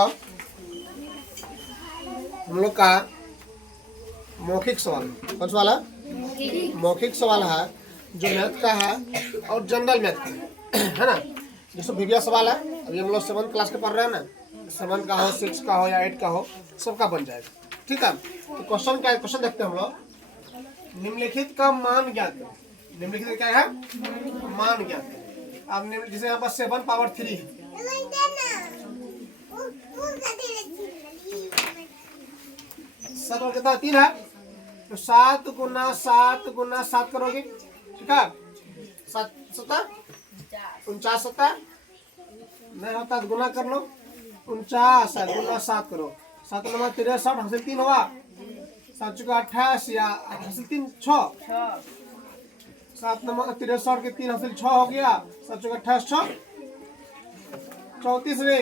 हम लोग का मौखिक सवाल कौन सा वाला मौखिक सवाल है जो मैथ का है और जनरल मैथ का है ना। जैसे विज्ञान सवाल है, अभी हम लोग 7th क्लास के पढ़ रहे हैं ना, 7th का हो 6 का हो या 8 का हो सबका बन जाएगा। ठीक है, तो क्वेश्चन क्या है, क्वेश्चन देखते हैं हम लोग। निम्नलिखित का मान ज्ञात करें। निम्नलिखित क्या है, मान ज्ञात करें। अब जैसे यहाँ पर 7 पावर 3 है, 7 और कितना 3 है, तो 7 गुना 7 गुना 7 करोगे। ठीक है, 7 7 49 7 नहीं होता तो गुना कर लो। 49 गुना 7 करो, 7 नंबर 63 हासिल 3 हुआ, 7 चुका 28 या हासिल 3 6, 7 नंबर 63 के 3 हासिल 6 हो गया, 7 चुका 28 6 34 रे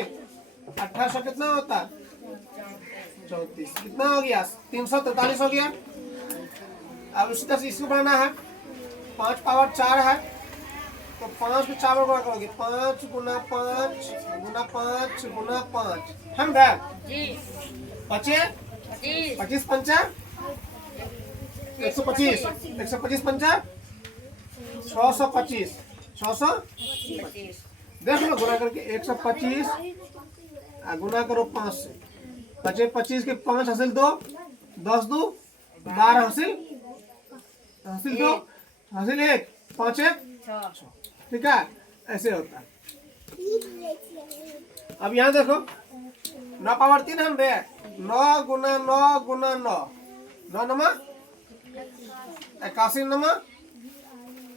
28 कितना होता है 34, कितना हो गया 343 हो गया। अब इसी तरह से इसको बनाना है। 5 पावर 4 है तो 5 को 4 गुना करोगे, 5 गुना 5 गुना 5 गुना 5 हम बचे 25 पंचा 125 125 पंचा 625 625 देख लो गुना करके 125 गुना करो 5 से, बचे 25 के 5 हासिल 2 10 2 12 हासिल 2 हासिल 1 5 1 6। ठीक है, ऐसे होता है। अब यहाँ देखो 9 पावर 3 हम बे 9 गुना 9 गुना 9 9 नमा 81 नमा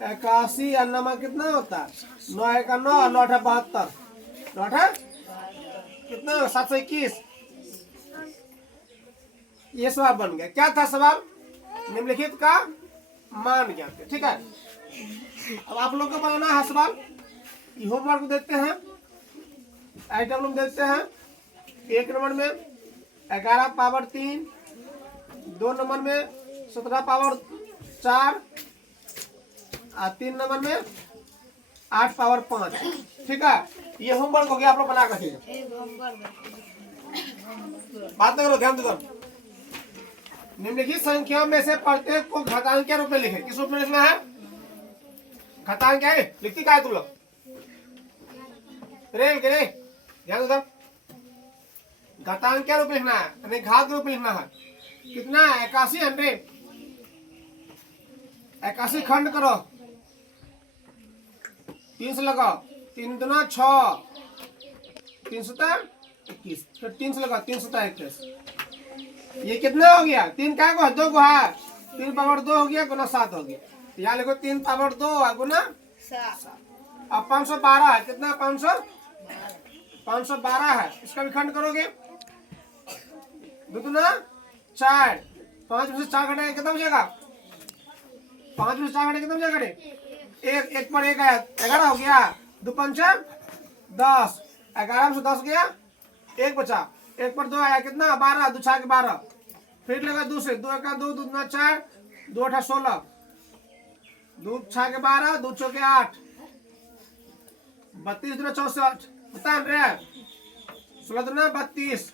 81 और नमा कितना होता है 9 1 9 9 8 72 9 8 कितना 721। ये सवाल बन गया। क्या था सवाल, निम्नलिखित का मान ज्ञात है। ठीक है, अब आप लोग को बनाना है सवाल। होमवर्क देखते हैं, आइटम लोग देखते हैं। 1 नंबर में 11 पावर 3, 2 नंबर में 17 पावर 4 और 3 नंबर में 8 पावर 5। ठीक है, ये होमवर्क हो गया, आप लोग बना कर बात करो, ध्यान दो। निम्नलिखित संख्या में से प्रत्येक को घातांकीय रूप में लिखे। किस रूप में लिखना है, घातांक क्या है, लिखती क्या है तुम लोग रे ध्यान दो। घातांक क्या रूप में लिखना है, यानी घात रूप में लिखना है। कितना है 81 100 81 खंड करो, 3 से लगाओ, 3 दूना 6 3 सता 21, फिर 3 से लगाओ 3 सता 21। ये कितना हो गया 3 का को 2 को है 3 पावर 2 हो गया गुना 7 हो गया। यहाँ लिखो 3 पावर 2 गुना 7। अब 512 है, कितना 512 है, इसका भी खंड करोगे 2 दूना 4 5 में से 4 घटे कितना बचेगा 5 में से 4 घटे कितना बचेगा एक पर 1 आया 11 हो गया, 2 पंचा 10, 11 में से 10 गया 1 बचा, 1 पर 2 आया कितना 12, 2 6 के 12, फिर लगा 2 से 2 1 2 2 दूना 4 2 8 16, 2 6 के 12 2 6 के 8 32 दूना 64 बता रहे 16 दूना 32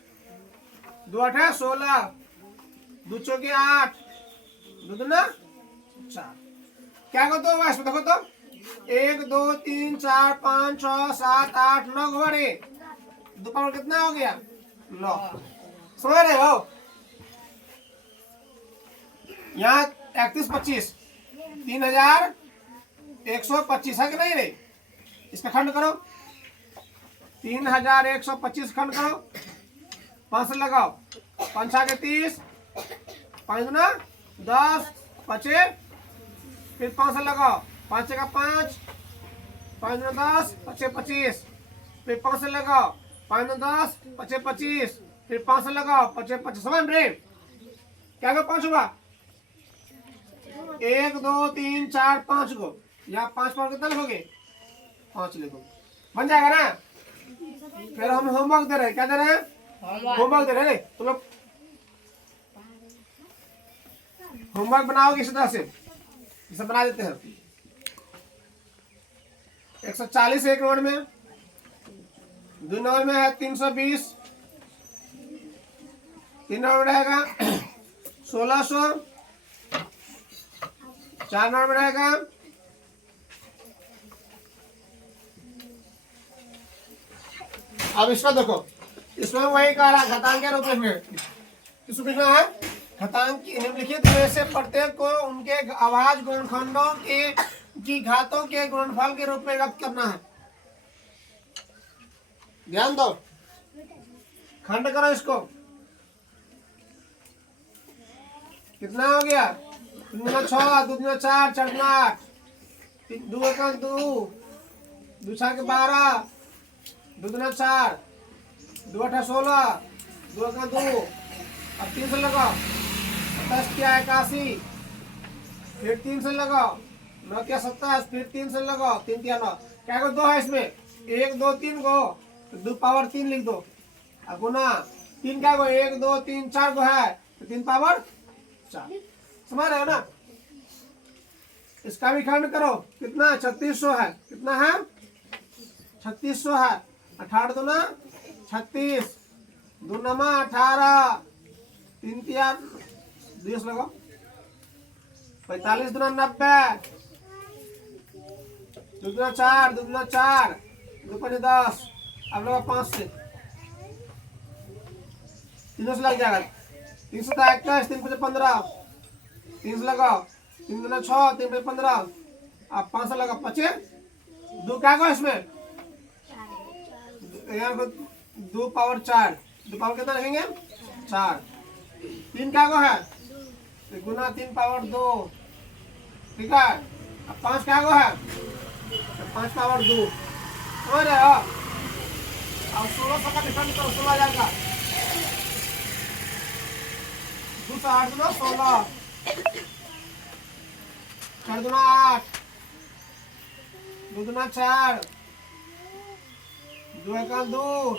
2 8 16 2 6 के 8 2 दूना 4। क्या को तो वाइस देखो तो 1 2 3 4 5 6 7 8 9 घोड़े 2 पावर कितना हो गया 9। समझ रहे हो, यहाँ 31 25 3125 है कि नहीं रे, इसका खंड करो 3125 खंड करो, 5 से लगाओ 5 6 के 30 5 दूना 10 बचे, फिर 5 से लगाओ 5 का 5 5 दूना 10 बचे 25, फिर 5 से लगाओ 5 दूना 10 बचे 25, फिर 5 से लगाओ 25 25। समझ रहे क्या को 5 हुआ 1 2 3 4 5 को, यहाँ 5 पर कितना लिखोगे 5 लिखोगे, बन जाएगा ना। फिर हम होमवर्क दे रहे हैं, क्या दे रहे हैं होमवर्क दे रहे हैं, तुम लोग होमवर्क बनाओगे इस तरह से, इसे बना देते हैं। 140 1 नंबर में, 2 नंबर में है 320 3 नंबर रहेगा 1600, 4 नंबर रहेगा अब इसका देखो, इसमें वही कह रहा है घातांक के रूप में किसको लिखना है, घातांक निम्नलिखित में से प्रत्येक को उनके अभाज्य गुणनखंडों की घातों के गुणनफल के रूप में व्यक्त करना है। ध्यान दो, खंड करो इसको, कितना हो गया, 3 6, 2 4, 4 8, 2 1 2, 2 6 12, 2 4, 2 8 16, 2 1 2, अब 3 से लगाओ, 10 क्या 81, फिर 3 से लगाओ, 9 क्या 27, फिर 3 से लगाओ, 3 क्या 9, क्या को 2 है इसमें, 1 2 3 को 2 पावर 3 लिख दो, अब गुना 3 क्या को 1 2 3 4 को है तो 3 पावर 4, समझ रहे हो ना। इसका भी खंड करो, कितना 3600 है, कितना है 3600 है, 18 दूना 36, 2 नमा 18, 3 3 20 लगाओ, 45 दूना 90, 2 दूना 4, 2 दूना 4, 2 5 10, अब लगा 5 से, 3 से लग जाएगा, 3 से 21, 3 5 15, 3 से लगाओ, 3 दूना 6, 3 5 15, अब 5 से लगाओ 25, 2 क्या को इसमें, यहाँ को 2 पावर 4, 2 पावर कितना रखेंगे 4, 3 क्या को है तो गुना 3 पावर 2, ठीक है, अब 5 क्या को है तो 5 पावर 2, समझ रहे हो। अब 1600 का डिफरेंस करो, 16 आ जाएगा, 2 से 8 दूना 16, 4 दूना 8, 2 दूना 4, 2 1 2,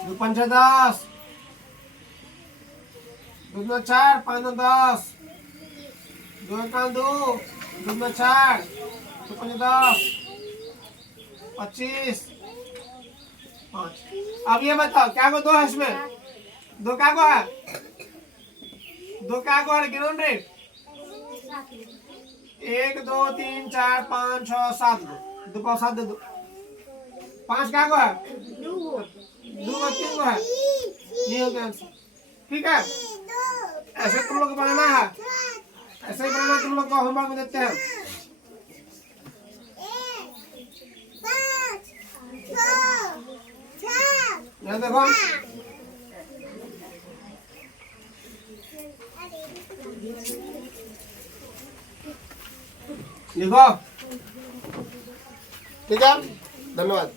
2 5 10, 2 दूना 4, 5 दूना 10, 2 1 2, 2 दूना 4, 2 5 10, 25, 5। अब ये बताओ क्या को 2 है इसमें, 2 क्या को है, 2 क्या को है गिनो रे, 1 2 3 4 5 6 7, 2 पावर 7 दे दो, 5 क्या को है 2 का 3 को है, ये हो गया आंसर, ठीक है। ऐसे तुम लोग को बनाना है, ऐसे ही बनाना, तुम लोग को होमवर्क में देते हैं। यहाँ देखो, लिखो, ठीक है, धन्यवाद।